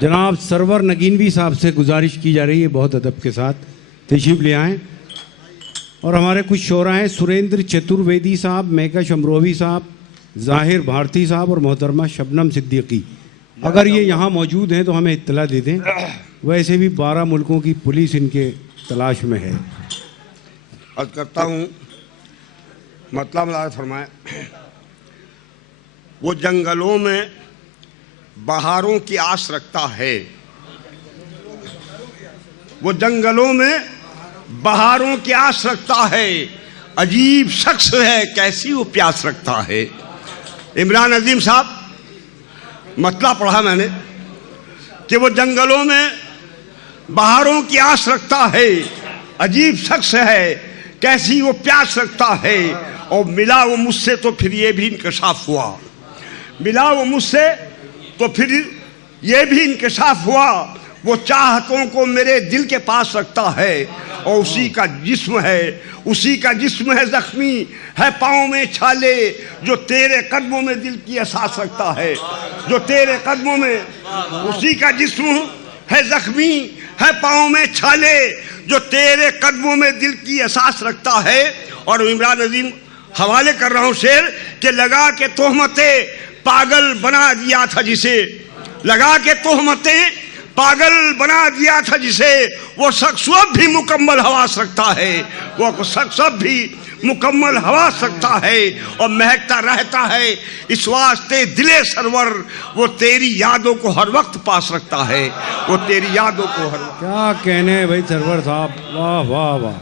جناب سرور نگینوی صاحب سے گزارش کی جا رہی ہے بہت ادب کے ساتھ تشریف لے آئیں. اور ہمارے کچھ شعراء ہیں سریندر چترویدی صاحب, میکش امروہی صاحب, ظاہر بھارتی صاحب اور محترمہ شبنم صدیقی. اگر یہ یہاں موجود ہیں تو ہمیں اطلاع دے دیں. ویسے بھی 12 ملکوں کی پولیس ان کے تلاش میں ہے. عرض کرتا ہوں مطلب ملازم فرمائے. وہ جنگلوں میں بہاروں کی آس رکھتا ہے, وہ جنگلوں میں بہاروں کی آس رکھتا ہے, عجیب شخص ہے کیسی وہ پیاس رکھتا ہے. عمران عظیم صاحب مطلب پڑھا میں نے کہ وہ جنگلوں میں بہاروں کی آس رکھتا ہے, عجیب شخص ہے کیسی وہ پیاس رکھتا ہے. اور ملا وہ مجھ سے تو پھر یہ بھی انکشاف ہوا, ملا وہ مجھ سے تو پھر یہ بھی انکشاف ہوا. وہ چاہتوں کو میرے دل کے پاس رکھتا ہے, اور اسی کا جسم ہے, اسی کا جسم ہے زخمی, ہے پاؤں میں چھالے, جو تیرے قدموں میں دل کی احساس رکھتا ہے, جو تیرے قدموں میں. اسی کا جسم ہے زخمی, ہے پاؤں میں چھالے, جو تیرے قدموں میں دل کی احساس رکھتا ہے. اور عمران عظیم حوالے کر رہا ہوں شعر کہ لگا کے تہمتیں پاگل بنا دیا تھا جسے, لگا کے تہمتیں پاگل بنا دیا تھا جسے, وہ شخص اب بھی مکمل حواس رکھتا ہے, وہ شخص اب بھی مکمل حواس رکھتا ہے, اور مہکتا رہتا ہے اس واسطے دل سرور, وہ تیری یادوں کو ہر وقت پاس رکھتا ہے, وہ تیری یادوں کو ہر وقت. کیا کہنے ہیں بھائی سرور صاحب, واہ واہ واہ.